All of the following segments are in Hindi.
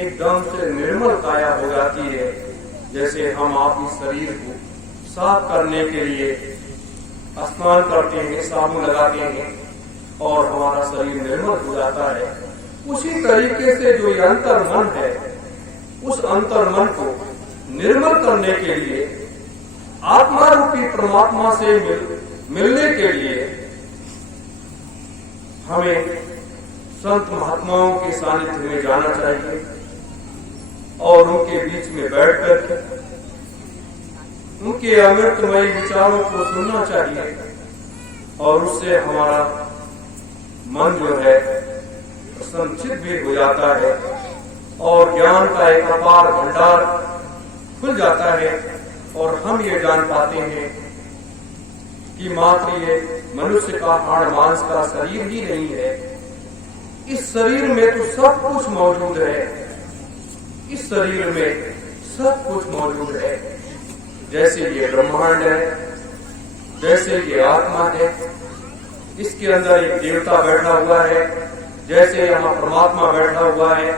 एकदम से निर्मल काया हो जाती है। जैसे हम आप इस शरीर को साफ करने के लिए स्नान करते हैं, साबुन लगाते हैं और हमारा शरीर निर्मल हो जाता है, उसी तरीके से जो ये अंतर मन है, उस अंतर मन को निर्मल करने के लिए, आत्मा रूपी परमात्मा से मिलने के लिए हमें संत महात्माओं के सानिध्य में जाना चाहिए और उनके बीच में बैठकर उनके अमृतमय विचारों को सुनना चाहिए और उससे हमारा मन जो है संचित भी हो जाता है और ज्ञान का एक अपार भंडार खुल जाता है और हम ये जान पाते हैं कि मात्र ये मनुष्य का हाड़ मांस का शरीर ही नहीं है, इस शरीर में तो सब कुछ मौजूद है, इस शरीर में सब कुछ मौजूद है। जैसे ये ब्रह्मांड है, जैसे ये आत्मा है, इसके अंदर एक देवता बैठा हुआ है, जैसे यहाँ परमात्मा बैठा हुआ है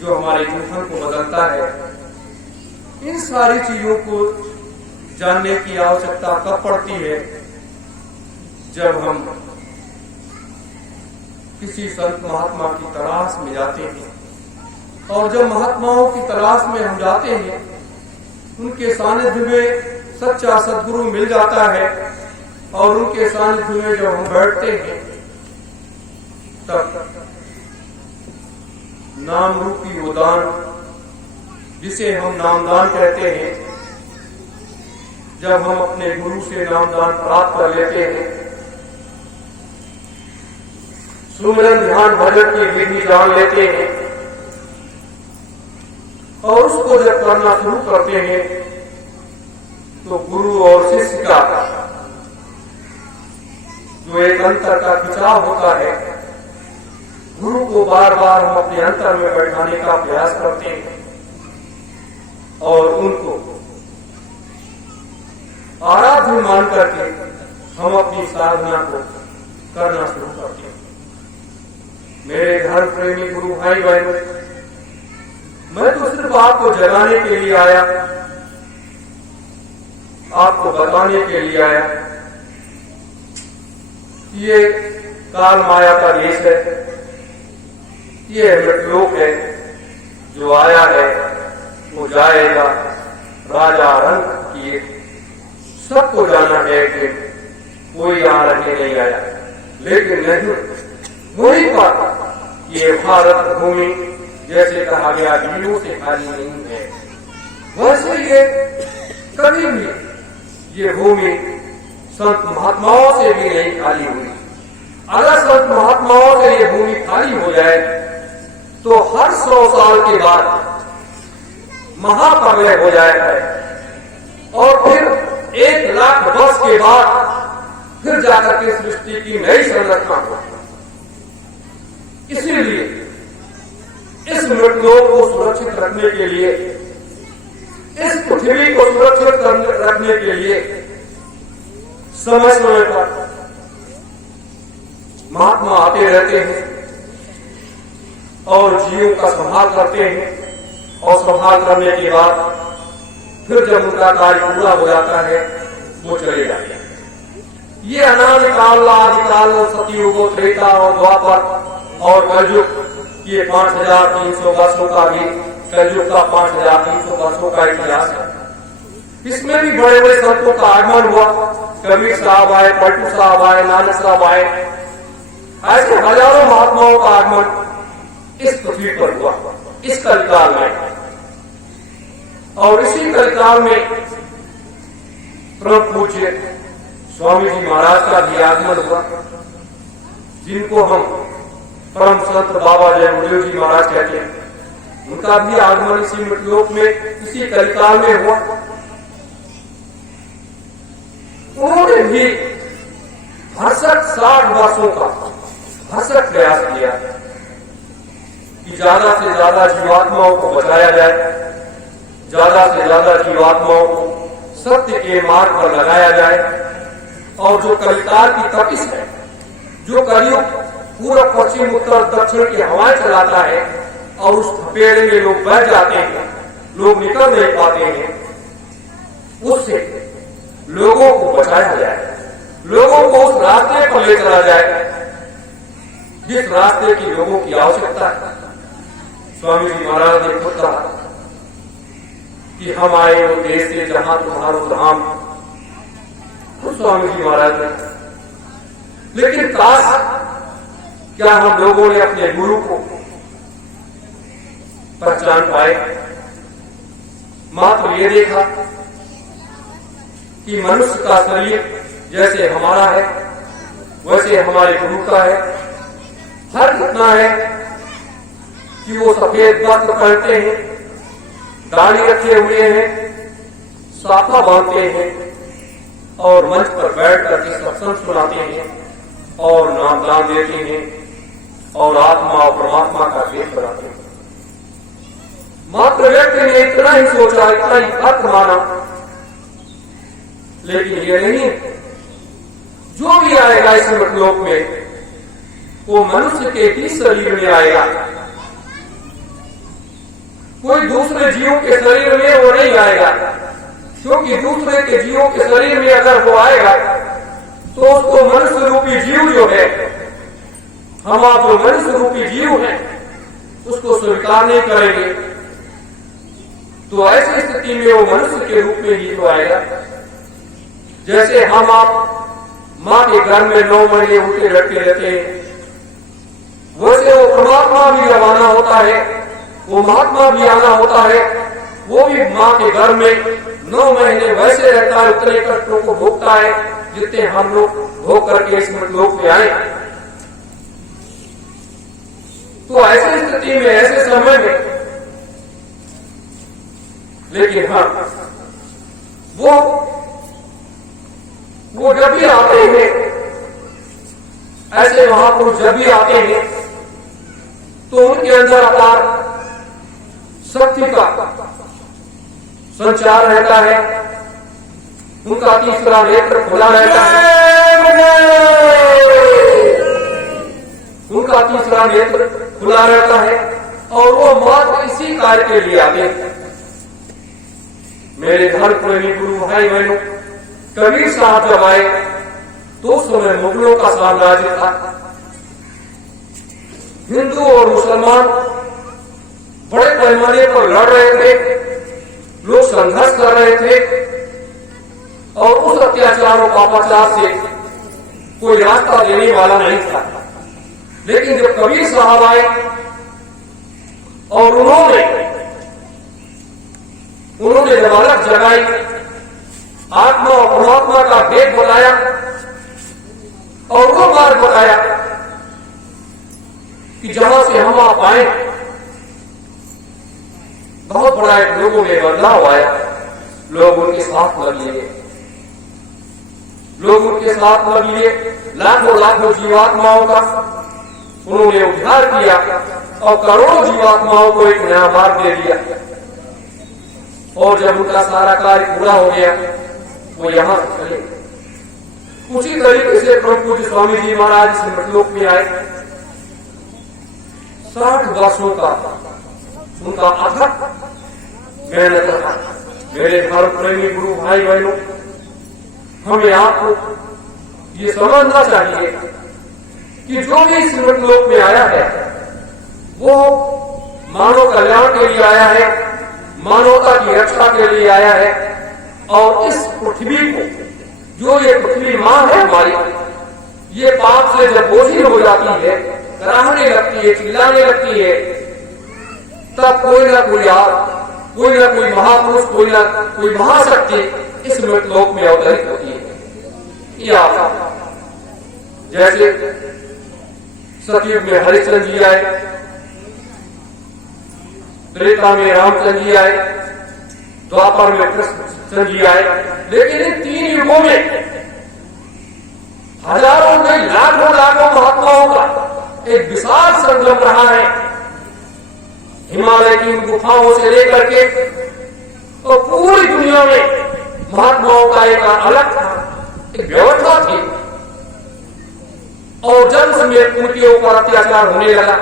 जो हमारे जीवन को बदलता है। इन सारी चीजों को जानने की आवश्यकता कब पड़ती है? जब हम किसी संत महात्मा की तलाश में जाते हैं, और जब महात्माओं की तलाश में हम जाते हैं, उनके सानिध्य में सच्चा सद्गुरु मिल जाता है और उनके सानिध्य में जब हम बैठते हैं, तब नाम रूपी वो दान, जिसे हम नामदान कहते हैं, जब हम अपने गुरु से नामदान प्राप्त कर लेते हैं, सुमिरन ध्यान भजन की विधि जान लेते हैं और उसको जब करना शुरू करते हैं, तो गुरु और शिष्य का जो एक अंतर का खिंचाव होता है, गुरु को बार बार हम अपने अंतर में बैठाने का प्रयास करते हैं और उनको आराध्य मान करके हम अपनी साधना को करना शुरू करते हैं। मेरे धर्म प्रेमी गुरु भाई बहनों, मैं तो सिर्फ आपको जगाने के लिए आया, आपको बताने के लिए आया कि ये काल माया का देश है, ये मृतलोक है, जो आया है वो जाएगा, राजा रंग किए। सबको जाना है कि कोई यहां रहने नहीं आया, लेकिन नहीं, वही बात, ये भारत भूमि जैसे कहा गया वीरों से खाली नहीं है, वैसे ये कभी भी ये भूमि संत महात्माओं से भी नहीं खाली हुई। अगर संत महात्माओं से ये भूमि खाली हो जाए तो हर 100 साल के बाद महाप्रलय हो जाएगा और फिर 1 लाख वर्ष के बाद फिर जाकर के सृष्टि की नई संरचना हो। इसीलिए इस मृतलोक को सुरक्षित रखने के लिए, इस पृथ्वी को सुरक्षित रखने के लिए समय समय पर महात्मा आते रहते हैं और जीवों का संभाल करते हैं और संभाल करने के बाद फिर जब उनका कार्य पूरा हो जाता है वो चले जाते हैं। ये अनादि काल, आदि काल, सतयुग, त्रेता और द्वापर और कलयुग, ये 5300 वर्षों का भी, कलयुग का 5300 वर्षों का इतिहास है। इसमें भी बड़े बड़े संतों का आगमन हुआ, कबीर साहब आए, पलटू साहब आए, नानक साहब आए, ऐसे हजारों महात्माओं का आगमन इस पृथ्वी पर हुआ इस कलिकाल में। और इसी कलिकाल में परम पूज्य स्वामी जी महाराज का भी आगमन हुआ, जिनको हम परम संत बाबा जय गुरुदेव जी महाराज कहते हैं। उनका भी आगमन इसी मृतलोक में, इसी कलिकाल में हुआ। उन्होंने भी भरसक 60 वर्षों का भरसक प्रयास किया कि ज्यादा से ज्यादा जीवात्माओं को बचाया जाए, ज्यादा से ज्यादा जीवात्माओं को सत्य के मार्ग पर लगाया जाए। और जो कलिकाल की तपिश है, जो कलयुग पूर्व पश्चिम उत्तर दक्षिण की हवाएं चलाता है और उस थपेड़े में लोग बह जाते हैं, लोग निकल नहीं पाते हैं, उससे लोगों को बचाया जाए, लोगों को उस रास्ते पर ले चला जाए जिस रास्ते की लोगों की आवश्यकता है। स्वामी जी महाराज ने खुद कहा कि हम आए वो देश से जहां तुम्हारो धाम, तो स्वामी जी महाराज ने, लेकिन काश क्या हम लोगों ने अपने गुरु को पहचान पाए, मात्र ये देखा कि मनुष्य का शरीर जैसे हमारा है वैसे हमारे गुरु का है। फर्क इतना है कि वो सफेद वस्त्र पहनते हैं, दाढ़ी रखे हुए हैं, साफा बांधते हैं और मंच पर बैठ करके सत्संग सुनाते हैं और नाम दान देते हैं और आत्मा और परमात्मा का भेद कराते हैं। मात्र व्यक्ति ने इतना ही सोचा, इतना ही अर्थ माना, लेकिन ये नहीं, जो भी आएगा इस लोक में वो मनुष्य के ही शरीर में आएगा, कोई दूसरे जीवों के शरीर में वो नहीं आएगा, क्योंकि दूसरे के जीवों के शरीर में अगर वो आएगा तो उसको मनुष्य रूपी जीव जो है, हम आप जो मनुष्य रूपी जीव हैं, उसको स्वीकार नहीं करेंगे। तो ऐसी स्थिति में वो मनुष्य के रूप में ही तो आएगा। जैसे हम आप मां के घर में 9 महीने उठे बैठे रहते हैं, वैसे वो परमात्मा भी जब आना होता है, वो महात्मा भी आना होता है, वो भी मां के घर में 9 महीने वैसे रहता है, उतने कष्टों को भोगता है जितने हम लोग भोग करके इस लोक में आए। तो ऐसी स्थिति में, ऐसे समय में, लेकिन हाँ, वो जब भी आते हैं, ऐसे महापुरुष जब भी आते हैं तो उनके अंदर अपार शक्ति का संचार रहता है, उनका तीसरा नेत्र खुला रहता है, उनका तीसरा नेत्र खुला रहता है और वो मात्र इसी कार्य के लिए आते हैं। मेरे धर्म प्रेमी गुरु भाई बहनों, कबीर साहब जब आए तो उस समय मुगलों का साम्राज्य था, हिंदू और मुसलमान बड़े पैमाने पर लड़ रहे थे, लोग संघर्ष कर रहे थे और उस अत्याचारों पापाचार से कोई रास्ता देने वाला नहीं था। लेकिन जब कबीर साहब आए और उन्होंने जब अलग जगाई, आत्मा और परमात्मा का भेद बताया और वो मार्ग बताया कि जहां से हम आप आए, बहुत बड़ा एक लोगों में बदलाव आया। लोग उनके साथ लग लिए, लोग उनके साथ लग लिए, लाखों लाखों जीवात्माओं का उन्होंने उद्धार किया और करोड़ों जीवात्माओं को एक नया मार्ग दे दिया। और जब उनका सारा कार्य पूरा हो गया, वो यहां चले। उसी तरीके से प्रभु पूज्य स्वामी जी महाराज इस मृतलोक में आए। 60 वर्षों का उनका अथक मेहनत रहा। मेरे धर्म प्रेमी गुरु भाई बहनों, हमें आपको ये समझना चाहिए कि जो भी इस मृतलोक में आया है वो मानव कल्याण के लिए आया है, मानवता की रक्षा के लिए आया है। और इस पृथ्वी को, जो ये पृथ्वी मां है हमारी, ये पाप से जब बोझिल हो जाती है, कराहने लगती है, चिल्लाने लगती है, तब कोई ना कोई महापुरुष, कोई ना कोई महाशक्ति इस मृतलोक में अवतरित होती है। ये आप जैसे सतयुग में हरिश्चंद्र जी आए, त्रेता में रामचंद्र जी आए, द्वापर में कृष्ण जी आए, लेकिन इन 3 युगों में हजारों नहीं लाखों महात्माओं का एक विशाल संगम रहा है। हिमालय की गुफाओं से लेकर के तो पूरी दुनिया में महात्माओं का एक अलग एक व्यवस्था थी। और जब समय उनके ऊपर अत्याचार होने लगा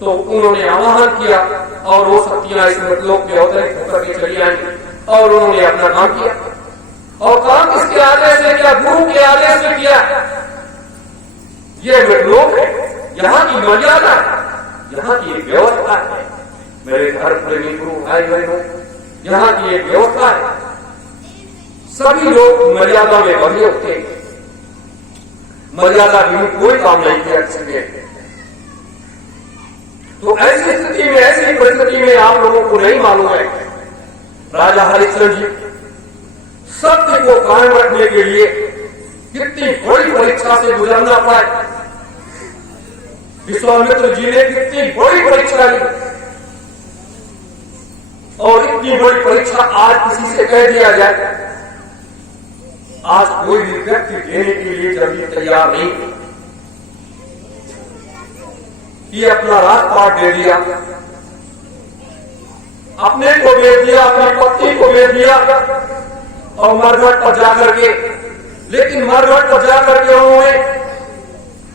तो उन्होंने आवाहन किया और वो शक्तियां इस मृतलोक में अवतरित होकर के चली आई और उन्होंने अपना काम किया। और काम किसके आदेश से किया? गुरु के आदेश से किया। ये मृतलोक है, यहाँ की मर्यादा है, यहाँ की एक व्यवस्था है। मेरे घर प्रेमी गुरु भाई बहनों, यहाँ की एक व्यवस्था है। सभी लोग मर्यादा में बंधे होते हैं, मर्यादा भी कोई काम नहीं किया किसी ने। तो ऐसी स्थिति में, ऐसी परिस्थिति में आप लोगों को नहीं मालूम है, राजा हरिश्चंद्र जी सत्य को कायम रखने के लिए कितनी बड़ी परीक्षा से गुजरना पड़ा। विश्वामित्र जी ने कितनी बड़ी परीक्षा ली और इतनी बड़ी परीक्षा आज किसी से कह दिया जाए, आज कोई भी व्यक्ति देने के लिए जल्दी तैयार नहीं। ये अपना राजपाट दे दिया, अपने को बेच दिया, अपनी पत्नी को बेच दिया और मरघट पर जाकर के, लेकिन मरघट पर जाकर के उन्होंने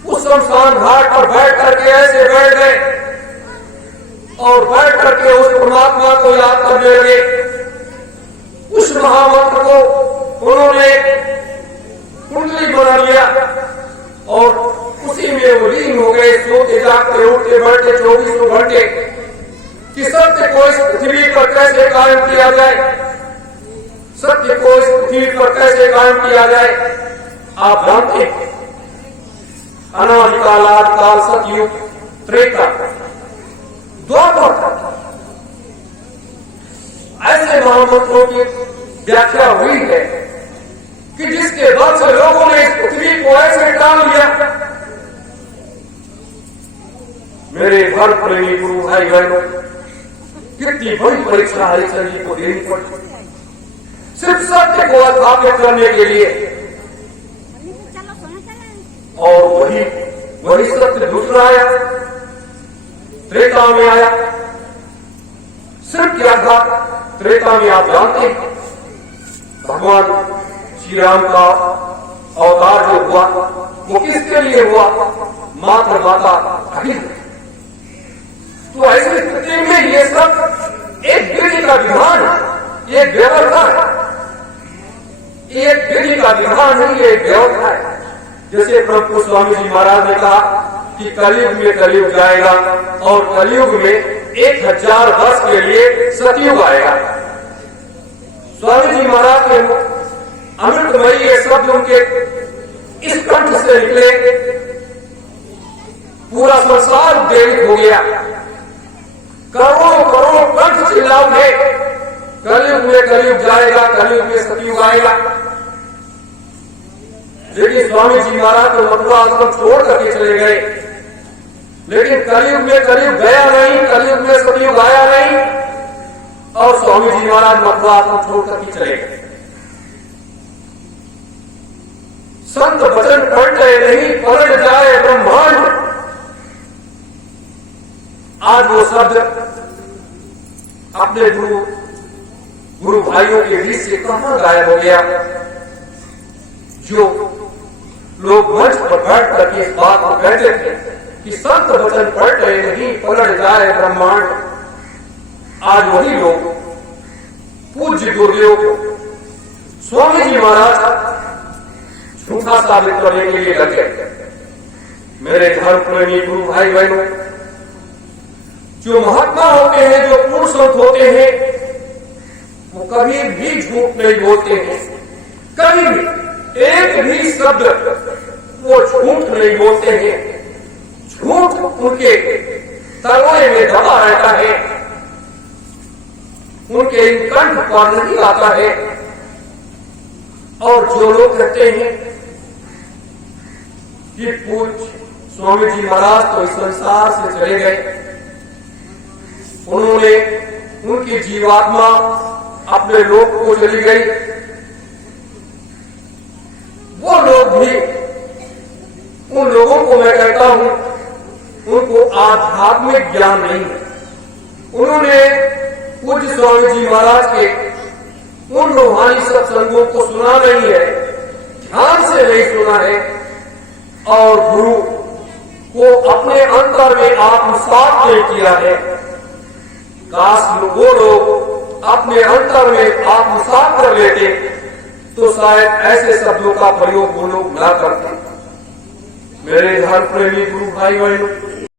उस शमशान घाट पर बैठ करके ऐसे बैठ गए और बैठ करके उस परमात्मा को याद करने लगे। उस महामंत्र को उन्होंने कुंडली बना लिया और उसी में वो लीन हो गए, सोते जागते उठते बैठते 24 घंटे कि सत्य को इस पृथ्वी पर कैसे कायम किया जाए, सत्य को इस पृथ्वी पर कैसे कायम किया जाए। आप जानते हैं अनादिकाल आदिकाल सतयुग त्रेता द्वापर ऐसे महामंत्रों की व्याख्या हुई है कि जिसके बाद से लोगों ने इस पृथ्वी को ऐसे टाल लिया। मेरे घर प्रेमी गुरु भाई बहनों, कितनी बड़ी परीक्षा हरिश्चंद्र जी को देनी पड़ी सिर्फ सत्य को स्थापित करने के लिए। और वही सत्य दूसरा आया, त्रेता में आया। सिर्फ क्या था त्रेता में? आप जानते हैं भगवान श्री राम का अवतार जो हुआ वो किसके लिए हुआ? मात्र माता अहिल। तो ऐसी स्थिति में ये सब एक विधि का विधान, एक व्यवस्था है, एक विधि का विधान नहीं, ये एक व्यवस्था है। जैसे प्रभु स्वामी जी महाराज ने कहा कि कलयुग में कलयुग जाएगा और कलयुग में 1000 वर्ष के लिए सतयुग आएगा। स्वामी जी महाराज के अमृतमयी ये शब्द उनके इस कंठ से निकले, पूरा संसार उद्वेलित हो गया। करोड़ों करोड़ों कंठ चिल्ला उठे, कलयुग में कलयुग जाएगा, कलयुग में सतयुग आएगा। लेकिन स्वामी जी महाराज तो मथुरा आश्रम छोड़ करके चले गए, लेकिन कलयुग में कलयुग गया नहीं, कलयुग में सतयुग आया नहीं और स्वामी जी महाराज मथुरा आश्रम छोड़ करके चले गए। संत वचन पलटे नहीं, पलट जाए ब्रह्मांड। आज वो शब्द अपने गुरु भाइयों के बीच से कहां गायब हो गया? जो लोग मंच पर बैठ करके इस बात को कहते थे कि संत वचन पलटे नहीं, पलट जाए ब्रह्मांड। आज वही लोग पूज्य गुरुदेव को स्वामी जी महाराज झूठा साबित करने के लिए लगे। मेरे घर प्रेमी गुरु भाई बहनों, जो महात्मा होते हैं, जो पूर्ण संत होते हैं, वो कभी भी झूठ नहीं बोलते हैं। कभी भी एक भी शब्द वो झूठ नहीं बोलते हैं। झूठ उनके तलवे में दबा रहता है, उनके इन कंठ पर नहीं आता है। और जो लोग कहते हैं कि पूज्य स्वामी जी महाराज तो इस संसार से चले गए, उन्होंने उनकी जीवात्मा अपने लोक को चली गई, वो लोग भी, उन लोगों को मैं कहता हूं, उनको आध्यात्मिक ज्ञान नहीं है। उन्होंने पूज्य स्वामी जी महाराज के उन रूहानी सत्संगों को सुना नहीं है, ध्यान से नहीं सुना है और गुरु को अपने अंतर में आत्मसात नहीं किया है। काश वो लोग अपने अंतर में आत्मसात कर लेते तो शायद ऐसे शब्दों का प्रयोग वो लोग न करते। मेरे धर्म प्रेमी गुरु भाई बहनों,